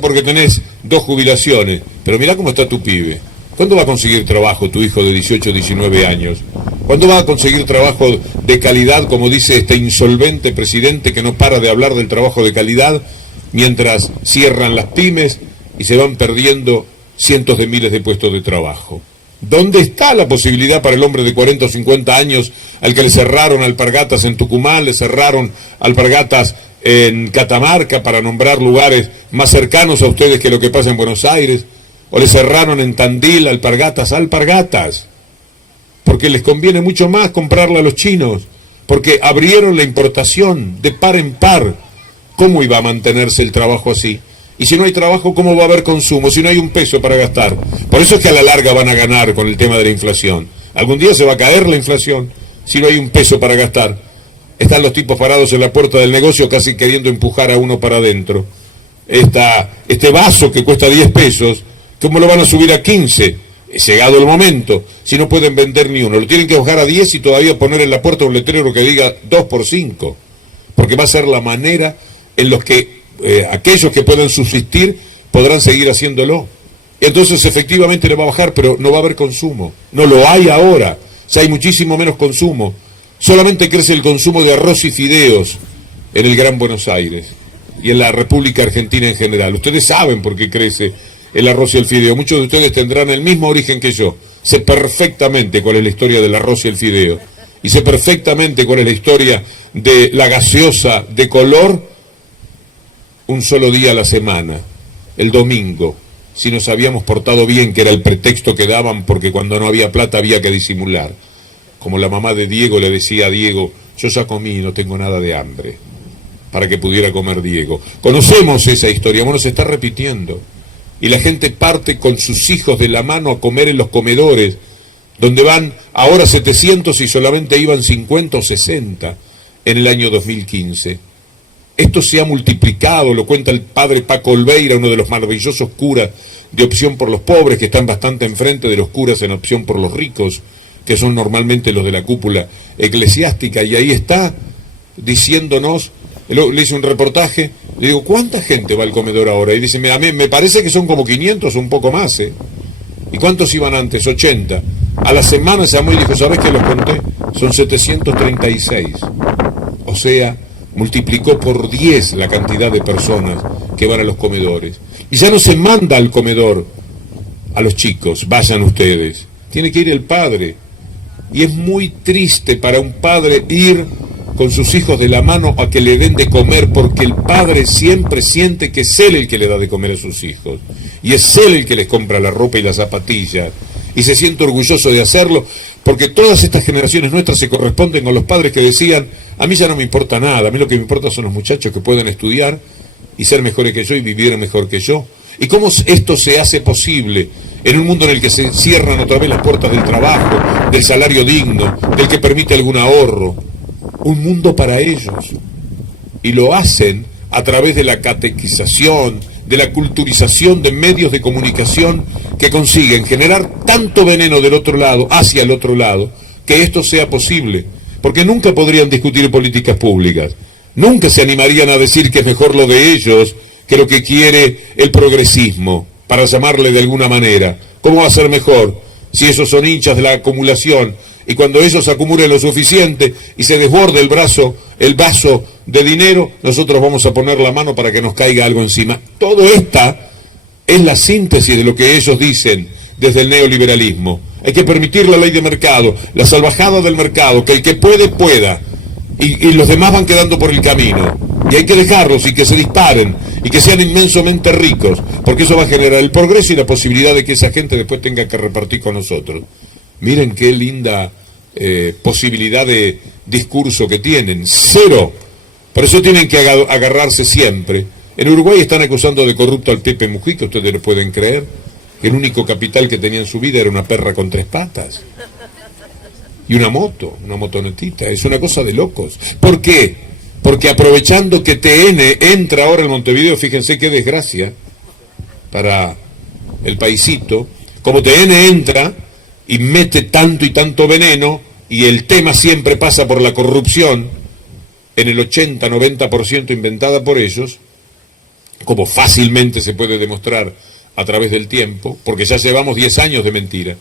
Porque tenés 2 jubilaciones, pero mirá cómo está tu pibe. ¿Cuándo va a conseguir trabajo tu hijo de 18 o 19 años? ¿Cuándo va a conseguir trabajo de calidad, como dice este insolvente presidente que no para de hablar del trabajo de calidad, mientras cierran las pymes y se van perdiendo cientos de miles de puestos de trabajo? ¿Dónde está la posibilidad para el hombre de 40 o 50 años al que le cerraron alpargatas en Tucumán, le cerraron alpargatas en Catamarca, para nombrar lugares más cercanos a ustedes que lo que pasa en Buenos Aires, o le cerraron en Tandil alpargatas, porque les conviene mucho más comprarla a los chinos, porque abrieron la importación de par en par? ¿Cómo iba a mantenerse el trabajo así? Y si no hay trabajo, ¿cómo va a haber consumo? Si no hay un peso para gastar. Por eso es que a la larga van a ganar con el tema de la inflación. Algún día se va a caer la inflación si no hay un peso para gastar. Están los tipos parados en la puerta del negocio casi queriendo empujar a uno para adentro. Este vaso que cuesta 10 pesos, ¿cómo lo van a subir a 15? Es llegado el momento. Si no pueden vender ni uno, lo tienen que bajar a 10 y todavía poner en la puerta un letrero que diga 2 por 5. Porque va a ser la manera en los que aquellos que puedan subsistir podrán seguir haciéndolo. Entonces efectivamente le va a bajar, pero no va a haber consumo. No lo hay ahora. Ya hay muchísimo menos consumo. Solamente crece el consumo de arroz y fideos en el Gran Buenos Aires y en la República Argentina en general. Ustedes saben por qué crece el arroz y el fideo. Muchos de ustedes tendrán el mismo origen que yo. Sé perfectamente cuál es la historia del arroz y el fideo. Y sé perfectamente cuál es la historia de la gaseosa de color un solo día a la semana, el domingo, si nos habíamos portado bien, que era el pretexto que daban porque cuando no había plata había que disimular. Como la mamá de Diego le decía a Diego, yo ya comí y no tengo nada de hambre, para que pudiera comer Diego. Conocemos esa historia, bueno, se está repitiendo. Y la gente parte con sus hijos de la mano a comer en los comedores, donde van ahora 700 y solamente iban 50 o 60 en el año 2015. Esto se ha multiplicado, lo cuenta el padre Paco Olveira, uno de los maravillosos curas de Opción por los Pobres, que están bastante enfrente de los curas en Opción por los Ricos, que son normalmente los de la cúpula eclesiástica, y ahí está diciéndonos, le hice un reportaje, le digo, ¿cuánta gente va al comedor ahora? Y dice, mira, me parece que son como 500 o un poco más, ¿eh? ¿Y cuántos iban antes? 80. A la semana se llamó y dijo, ¿sabes qué los conté? Son 736. O sea, multiplicó por 10 la cantidad de personas que van a los comedores. Y ya no se manda al comedor a los chicos, vayan ustedes. Tiene que ir el padre. Y es muy triste para un padre ir con sus hijos de la mano a que le den de comer, porque el padre siempre siente que es él el que le da de comer a sus hijos. Y es él el que les compra la ropa y las zapatillas. Y se siente orgulloso de hacerlo, porque todas estas generaciones nuestras se corresponden con los padres que decían, a mí ya no me importa nada, a mí lo que me importa son los muchachos que pueden estudiar y ser mejores que yo y vivir mejor que yo. ¿Y cómo esto se hace posible en un mundo en el que se cierran otra vez las puertas del trabajo, del salario digno, del que permite algún ahorro? Un mundo para ellos. Y lo hacen a través de la catequización, de la culturización de medios de comunicación que consiguen generar tanto veneno del otro lado, hacia el otro lado, que esto sea posible. Porque nunca podrían discutir políticas públicas, nunca se animarían a decir que es mejor lo de ellos que lo que quiere el progresismo, para llamarle de alguna manera. ¿Cómo va a ser mejor si esos son hinchas de la acumulación? Y cuando ellos acumulen lo suficiente y se desborde el vaso de dinero, nosotros vamos a poner la mano para que nos caiga algo encima. Todo esta es la síntesis de lo que ellos dicen desde el neoliberalismo. Hay que permitir la ley de mercado, la salvajada del mercado, que el que puede, pueda. Y los demás van quedando por el camino. Y hay que dejarlos y que se disparen y que sean inmensamente ricos, porque eso va a generar el progreso y la posibilidad de que esa gente después tenga que repartir con nosotros. Miren qué linda posibilidad de discurso que tienen. Cero. Por eso tienen que agarrarse siempre. En Uruguay están acusando de corrupto al Pepe Mujica, ustedes lo pueden creer. El único capital que tenía en su vida era una perra con 3 patas. Y una motonetita. Es una cosa de locos. ¿Por qué? Porque aprovechando que TN entra ahora en Montevideo, fíjense qué desgracia para el paisito, como TN entra y mete tanto y tanto veneno, y el tema siempre pasa por la corrupción, en el 80-90% inventada por ellos, como fácilmente se puede demostrar a través del tiempo, porque ya llevamos 10 años de mentira.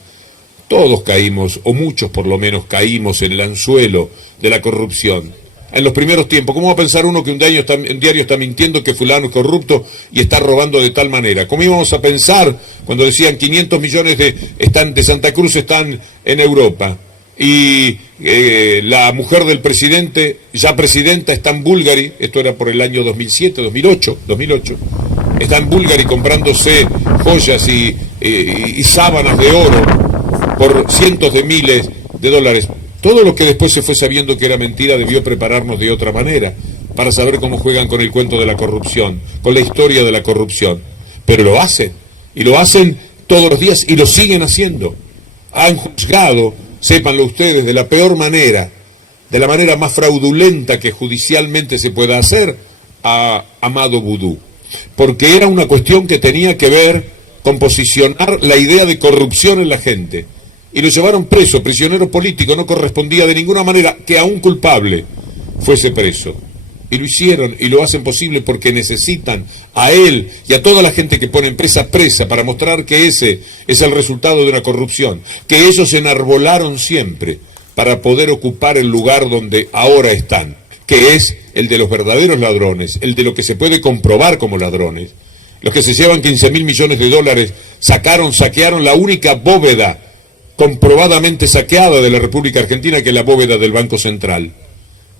Todos caímos, o muchos por lo menos, caímos en el anzuelo de la corrupción. En los primeros tiempos, ¿cómo va a pensar uno que un diario está mintiendo que fulano es corrupto y está robando de tal manera? ¿Cómo íbamos a pensar cuando decían 500 millones de Santa Cruz están en Europa? Y la mujer del presidente, ya presidenta, está en Bulgari, esto era por el año 2008, está en Bulgari comprándose joyas y sábanas de oro por cientos de miles de dólares. Todo lo que después se fue sabiendo que era mentira debió prepararnos de otra manera, para saber cómo juegan con el cuento de la corrupción, con la historia de la corrupción. Pero lo hacen, y lo hacen todos los días, y lo siguen haciendo. Han juzgado, sépanlo ustedes, de la peor manera, de la manera más fraudulenta que judicialmente se pueda hacer, a Amado Vudú. Porque era una cuestión que tenía que ver con posicionar la idea de corrupción en la gente. Y lo llevaron preso, prisionero político, no correspondía de ninguna manera que a un culpable fuese preso. Y lo hicieron y lo hacen posible porque necesitan a él y a toda la gente que pone presa para mostrar que ese es el resultado de una corrupción, que ellos se enarbolaron siempre para poder ocupar el lugar donde ahora están, que es el de los verdaderos ladrones, el de lo que se puede comprobar como ladrones. Los que se llevan 15.000 millones de dólares saquearon la única bóveda comprobadamente saqueada de la República Argentina, que es la bóveda del Banco Central.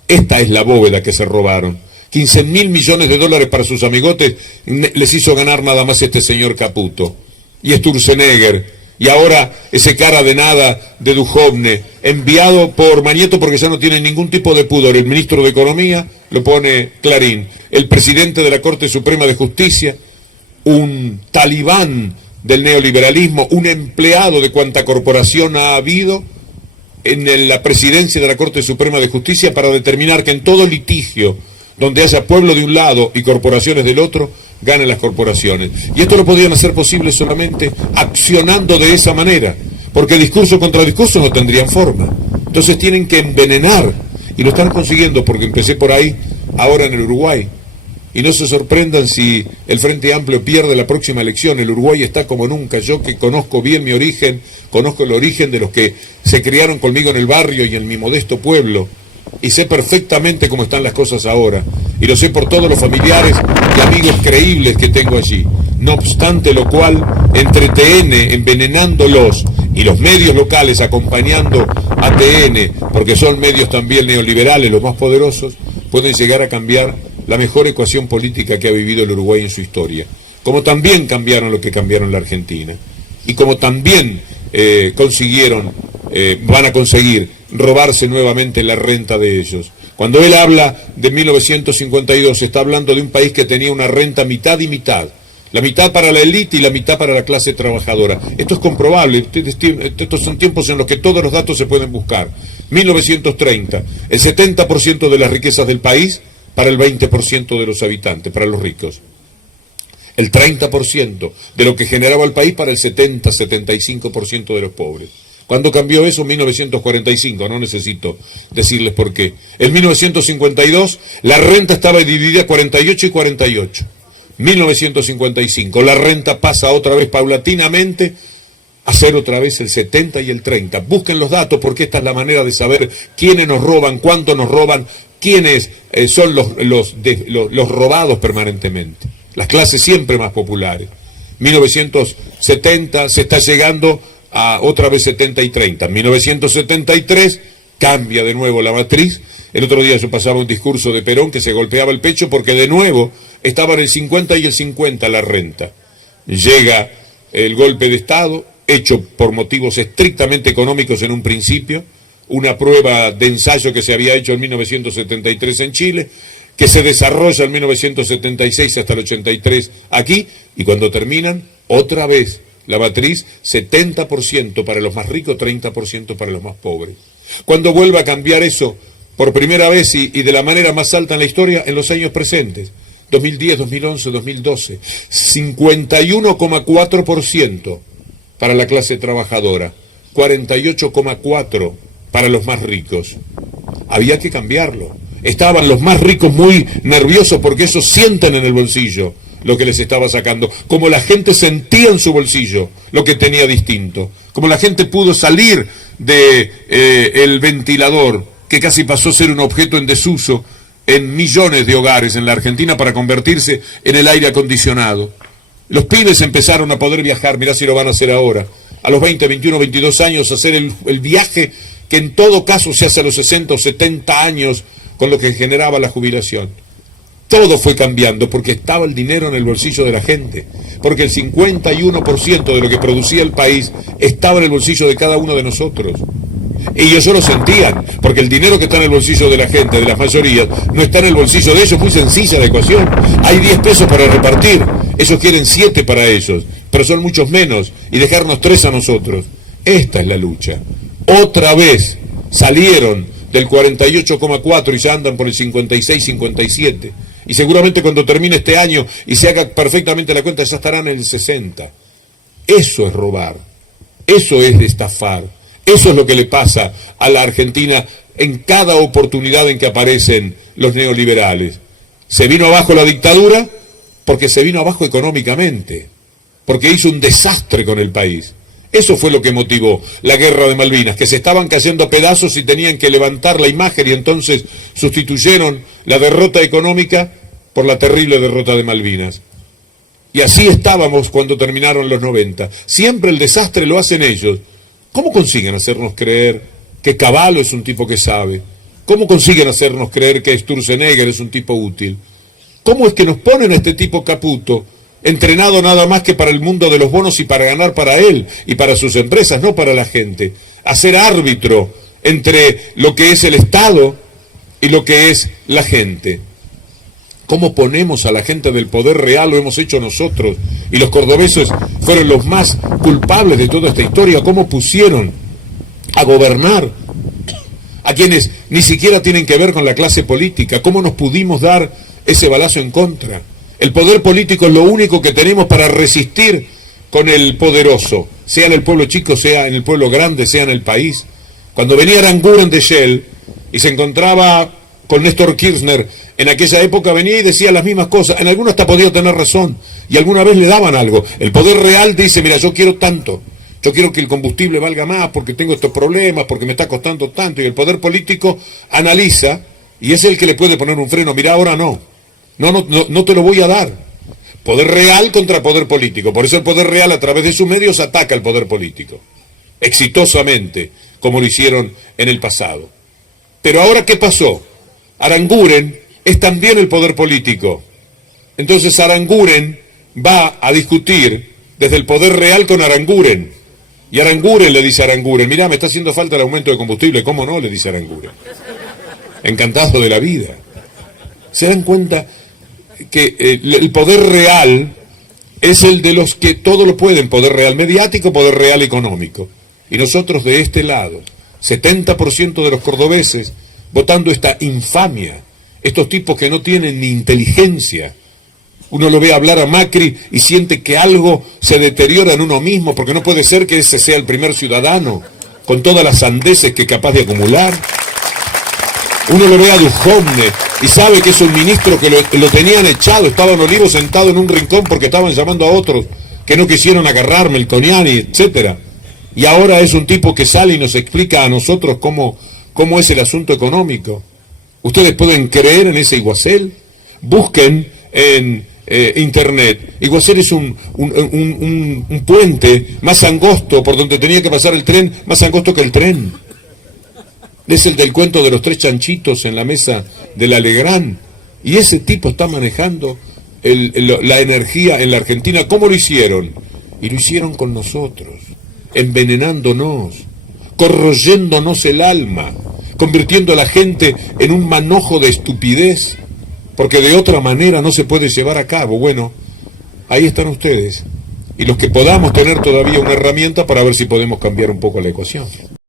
Esta es la bóveda que se robaron. 15.000 millones de dólares para sus amigotes les hizo ganar nada más este señor Caputo y Sturzenegger, y ahora ese cara de nada de Duhovne, enviado por Mañeto porque ya no tiene ningún tipo de pudor. El ministro de Economía lo pone Clarín, el presidente de la Corte Suprema de Justicia, un talibán del neoliberalismo, un empleado de cuanta corporación ha habido en la presidencia de la Corte Suprema de Justicia, para determinar que en todo litigio donde haya pueblo de un lado y corporaciones del otro, ganen las corporaciones. Y esto lo podrían hacer posible solamente accionando de esa manera, porque discurso contra discurso no tendrían forma. Entonces tienen que envenenar, y lo están consiguiendo, porque empecé por ahí, ahora en el Uruguay. Y no se sorprendan si el Frente Amplio pierde la próxima elección. El Uruguay está como nunca. Yo, que conozco bien mi origen, conozco el origen de los que se criaron conmigo en el barrio y en mi modesto pueblo, y sé perfectamente cómo están las cosas ahora, y lo sé por todos los familiares y amigos creíbles que tengo allí. No obstante lo cual, entre TN envenenándolos y los medios locales acompañando a TN, porque son medios también neoliberales, los más poderosos, pueden llegar a cambiar la mejor ecuación política que ha vivido el Uruguay en su historia, como también cambiaron lo que cambiaron la Argentina, y como también van a conseguir robarse nuevamente la renta de ellos. Cuando él habla de 1952, está hablando de un país que tenía una renta mitad y mitad, la mitad para la élite y la mitad para la clase trabajadora. Esto es comprobable, estos son tiempos en los que todos los datos se pueden buscar. 1930, el 70% de las riquezas del país para el 20% de los habitantes, para los ricos. El 30% de lo que generaba el país para el 70-75% de los pobres. ¿Cuándo cambió eso? 1945, no necesito decirles por qué. En 1952 la renta estaba dividida 48 y 48. 1955 la renta pasa otra vez paulatinamente a ser otra vez el 70 y el 30. Busquen los datos, porque esta es la manera de saber quiénes nos roban, cuánto nos roban, quiénes son los robados permanentemente. Las clases siempre más populares. 1970 se está llegando a otra vez 70 y 30. 1973 cambia de nuevo la matriz. El otro día yo pasaba un discurso de Perón que se golpeaba el pecho porque de nuevo estaban el 50 y el 50 la renta. Llega el golpe de Estado, hecho por motivos estrictamente económicos en un principio, una prueba de ensayo que se había hecho en 1973 en Chile, que se desarrolla en 1976 hasta el 83 aquí, y cuando terminan, otra vez la matriz, 70% para los más ricos, 30% para los más pobres. Cuando vuelve a cambiar eso por primera vez y de la manera más alta en la historia, en los años presentes, 2010, 2011, 2012, 51,4% para la clase trabajadora, 48,4% para los más ricos. Había que cambiarlo. Estaban los más ricos muy nerviosos porque eso sienten en el bolsillo lo que les estaba sacando, como la gente sentía en su bolsillo lo que tenía distinto, como la gente pudo salir de el ventilador, que casi pasó a ser un objeto en desuso en millones de hogares en la Argentina, para convertirse en el aire acondicionado. Los pibes empezaron a poder viajar, mirá si lo van a hacer ahora, a los 20, 21, 22 años, hacer el viaje que en todo caso se hace a los 60 o 70 años, con lo que generaba la jubilación. Todo fue cambiando porque estaba el dinero en el bolsillo de la gente, porque el 51% de lo que producía el país estaba en el bolsillo de cada uno de nosotros. Y ellos lo sentían, porque el dinero que está en el bolsillo de la gente, de las mayorías, no está en el bolsillo de ellos. Muy sencilla la ecuación. Hay 10 pesos para repartir, ellos quieren 7 para ellos, pero son muchos menos, y dejarnos 3 a nosotros. Esta es la lucha. Otra vez salieron del 48,4 y ya andan por el 56, 57. Y seguramente cuando termine este año y se haga perfectamente la cuenta, ya estarán en el 60. Eso es robar, eso es estafar, eso es lo que le pasa a la Argentina en cada oportunidad en que aparecen los neoliberales. Se vino abajo la dictadura porque se vino abajo económicamente, porque hizo un desastre con el país. Eso fue lo que motivó la guerra de Malvinas, que se estaban cayendo a pedazos y tenían que levantar la imagen, y entonces sustituyeron la derrota económica por la terrible derrota de Malvinas. Y así estábamos cuando terminaron los 90. Siempre el desastre lo hacen ellos. ¿Cómo consiguen hacernos creer que Cavallo es un tipo que sabe? ¿Cómo consiguen hacernos creer que Sturzenegger es un tipo útil? ¿Cómo es que nos ponen a este tipo Caputo, entrenado nada más que para el mundo de los bonos y para ganar para él y para sus empresas, no para la gente, a ser árbitro entre lo que es el Estado y lo que es la gente? ¿Cómo ponemos a la gente del poder real? Lo hemos hecho nosotros, y los cordobeses fueron los más culpables de toda esta historia. ¿Cómo pusieron a gobernar a quienes ni siquiera tienen que ver con la clase política? ¿Cómo nos pudimos dar ese balazo en contra? El poder político es lo único que tenemos para resistir con el poderoso, sea en el pueblo chico, sea en el pueblo grande, sea en el país. Cuando venía Aranguren de Shell y se encontraba con Néstor Kirchner, en aquella época venía y decía las mismas cosas. En algunas hasta podía tener razón, y alguna vez le daban algo. El poder real dice: mira, yo quiero tanto, yo quiero que el combustible valga más porque tengo estos problemas, porque me está costando tanto. Y el poder político analiza y es el que le puede poner un freno. Mira, ahora no te lo voy a dar. Poder real contra poder político. Por eso el poder real, a través de sus medios, ataca al poder político exitosamente, como lo hicieron en el pasado. Pero ahora, ¿qué pasó? Aranguren es también el poder político. Entonces Aranguren va a discutir desde el poder real con Aranguren. Y Aranguren le dice a Aranguren: mirá, me está haciendo falta el aumento de combustible. ¿Cómo no?, le dice Aranguren. Encantado de la vida. ¿Se dan cuenta que el poder real es el de los que todo lo pueden? Poder real mediático, poder real económico. Y nosotros de este lado, 70% de los cordobeses votando esta infamia. Estos tipos que no tienen ni inteligencia. Uno lo ve hablar a Macri y siente que algo se deteriora en uno mismo, porque no puede ser que ese sea el primer ciudadano, con todas las sandeces que es capaz de acumular. Uno lo ve a Duhovne y sabe que es un ministro que lo tenían echado, estaba en Olivos sentado en un rincón porque estaban llamando a otros que no quisieron agarrar, Melconiani, etcétera. Y ahora es un tipo que sale y nos explica a nosotros cómo es el asunto económico. Ustedes pueden creer en ese Iguacel. Busquen en internet. Iguacel es un puente más angosto por donde tenía que pasar el tren, más angosto que el tren. Es el del cuento de los 3 chanchitos en la mesa de la Legrand. Y ese tipo está manejando la energía en la Argentina. ¿Cómo lo hicieron? Y lo hicieron con nosotros, envenenándonos, corroyéndonos el alma, convirtiendo a la gente en un manojo de estupidez, porque de otra manera no se puede llevar a cabo. Bueno, ahí están ustedes, y los que podamos tener todavía una herramienta para ver si podemos cambiar un poco la ecuación.